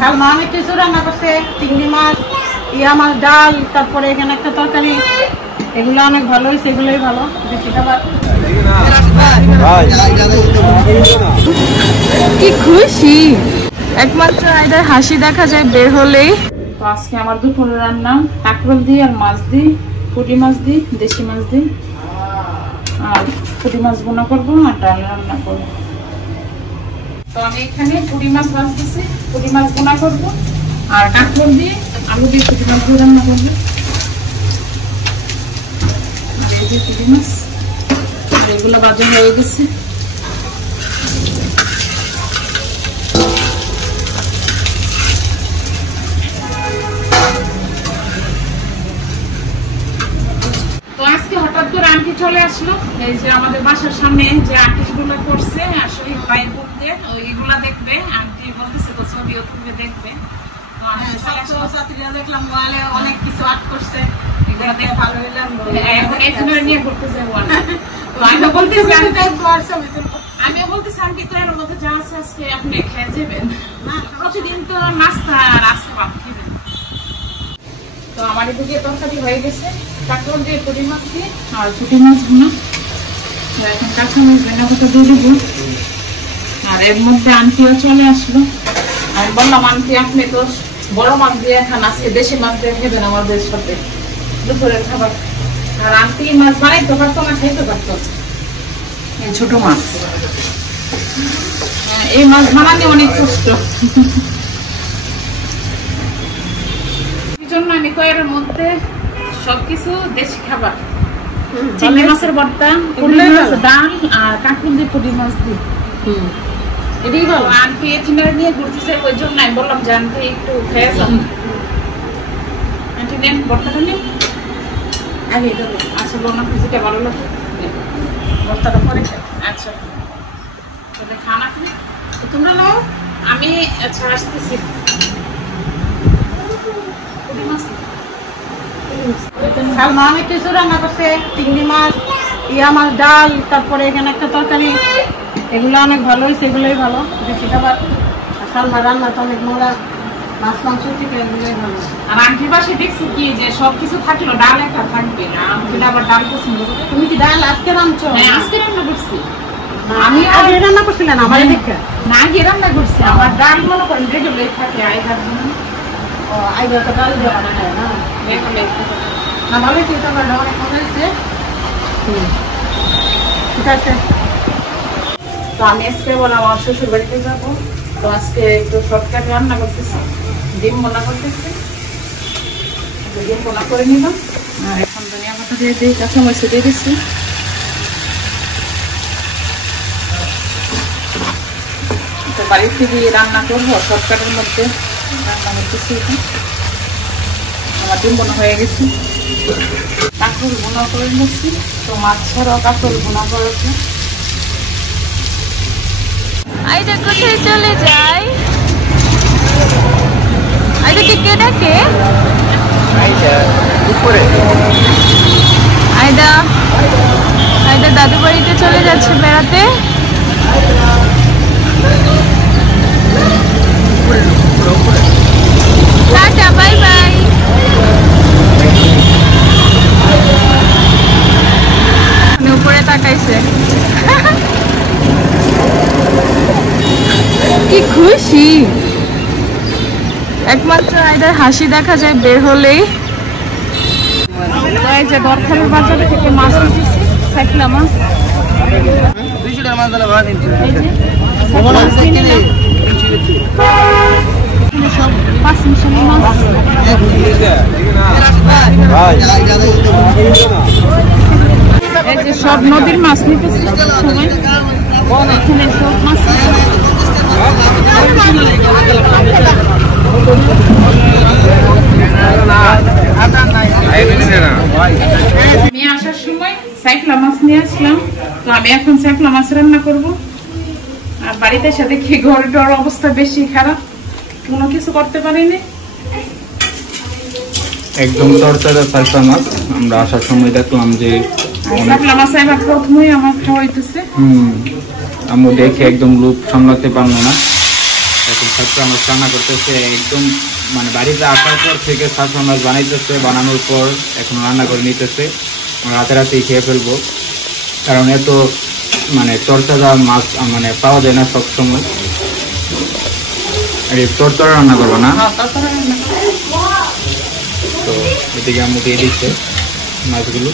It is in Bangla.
সালমা অনেক কিছু রান্না করছে, চিংড়ি মাছ, ইয়া মাছ, ডাল, তারপরে এখানে একটা তরকারি। এগুলো অনেক ভালো হয়েছে, এগুলোই ভালো বেশি খাবার। কি খুশি, একমাত্র আইদার হাসি দেখা যায় বের হলেই। তো আজকে আমার দুপুরে রান্না কাঁকরোল দিয়ে আর মাছ দিয়ে, পুঁটি মাছ দিয়ে, দেশি মাছ দিয়ে, আর পুঁটি মাছ বোনা করবো আর ডাল রান্না করবো। তো আমি এখানে পুঁটি মাছ ভাজতেছি, পুঁটি মাছ বোনা করবো আর কাঁকরোল দিয়ে আলু দিয়ে পুঁটি মাছ দিয়ে রান্না করবো। আর এই যে পুঁটি মাছ, আর এগুলো বাজে হয়ে গেছে। হঠাৎ করে আন্টি চলে আসলো, এই যে আমাদের বাসার সামনে যে আর্টিস্ট গুলো করছে আসলে ভাই বোনদের ওইগুলা দেখবে। আন্টি বলতেছে তো ছবিও তুলবে, দেখবে। দেখলাম অনেক কিছু আর্ট করছে, এগুলো দেখে ভালো লাগলো। এখন এখানে নিয়ে ঘুরতে যাবো। তো আমিও বলতেছি আন্টি তো এর মধ্যে যা আছে আজকে আপনি খেয়ে যাবেন, প্রতিদিন তো নাস্তা আর আজকে ভাত খাবেন। তো আমার এদিকে তরকারি হয়ে গেছে, কাঁকরোল দিয়ে পুঁটি মাছ দিয়ে আর পুঁটি মাছ ভুনা। এখন কাঁচামরিচ ভেঙে কোটা দিয়ে দেবো। আর এর মধ্যে আন্টিও চলে আসলো। আমি বললাম আন্টি আপনি তো বড় মাছ দিয়ে খান, আজকে দেশি মাছ দিয়ে খেবেন আমাদের সাথে দুপুরের খাবার। আর আন্টি মাছ বানাইতে পারতো না, খাইতে পারতো ছোট মাছ। এই মাছ বানানো অনেক কষ্ট, জন্য আমি কয়ের মধ্যে সবকিছু দেশি খাবার, চিংড়ি মাছের ভর্তা, ডাল আর কাঁকরোল দিয়ে পুঁটি মাছ দিয়ে। এটাই ভালো। আন্টি এখানে নিয়ে ঘুরতেছে, ওই জন্য আমি বললাম যে আন্টি একটু খেয়ে যান। আন্টি নেন ভর্তাটা নেন আগে। আচ্ছা লোনা যেটা ভালো লাগে ভর্তাটা পরে খাই। আচ্ছা তাহলে খান আপনি, তোমরা নাও, আমি আচ্ছা আসতেছি। সালমা অনেক কিছু রান্না করছে, চিংড়ি মাছ, ইয়া মাছ, ডাল, তারপরে এখানে একটা তরকারি। এগুলো অনেক ভালো হয়েছে, এগুলোই ভালো বেশি খাবার। আর সালমা রান্না তো অনেক মজা, মাছ মাংস থেকে এগুলোই ভালো। আর আন্টির পাশে দেখছি কি যে সবকিছু থাকলো, ডাল একটা থাকবে না। আমি আবার ডাল পছন্দ করি। তুমি কি ডাল আজকে রান্নাছো? হ্যাঁ আজকে রান্না করছি। আমি আগে রান্না করছিলেন আমার দেখে? না আগে রান্না করছি। আমার ডাল মনে করেন রেগুলার থাকে আইদার জন্য। ও আইদার তো ডাল দেওয়া না না রেগুলার না, ভালো হয়েছে। তোমার অনেক মজা হয়েছে। ঠিক আছে। তো আমি আজকে বললাম আমার শ্বশুর বাড়িতে যাবো, তো আজকে একটু শর্টকাট রান্না করতেছি, ডিম বোনা করতেছি। ডিম বোনা করে নিলাম। আর এখন ধনিয়া পাতা দিয়ে দিই, কাঁচামরিচ দিয়ে দিচ্ছি। তো বাড়িতে গিয়ে রান্না করবো শর্টকাটের মধ্যে রান্না করতেছি। এখন আমার ডিম বোনা হয়ে গেছে, কাঁকরোল বোনা করে নিচ্ছি। তো মাছ ছাড়াও কাঁকরোল বোনা করেছে। আইদা কোথায় চলে যায়? আইদাকে কে ডাকে? আইদা দাদু বাড়িতে চলে যাচ্ছে বেড়াতে। Tata, bye bye. উপরে তাকাইছে। কি খুশি, একমাত্র আইদার হাসি দেখা যায় বের হলেই। এই যে দরকারের বাজারে থেকে মাছ নিয়েছি, সাইকেলা মাছ। সব 5 মিশালি মাছ। এই যে সব নদীর মাছ নিতেছি সবাই, এখানে সব মাছ। আমি আসার সময় সাইকলা মাছ নিয়ে আসলাম, তো আমি এখন সাইকলা মাছ রান্না করব। আর বাড়িতে এসে দেখি ঘরের অবস্থা বেশি খারাপ, কোনো কিছু করতে পারিনি। একদম তরতাজা সাইকলা মাছ আমরা আসার সময় দেখলাম যে সাইকলা মাছ এবার প্রথমেই আমার খাওয়াইতেছে। আমরা দেখে একদম লোভ সামলাতে পারলো না, সাতটা মাছ রান্না করতেছে একদম, মানে বাড়িতে আসার পর থেকে সাতটা মাছ বানাইতেছে, বানানোর পর এখন রান্না করে নিতেছে। আমরা রাতে রাতেই খেয়ে ফেলবো, কারণ এত মানে চরচাদা মাছ মানে পাওয়া যায় না সবসময়। আর তরতরা রান্না করবো না, তো এদিকে আম্মু দিয়ে দিচ্ছে মাছগুলো।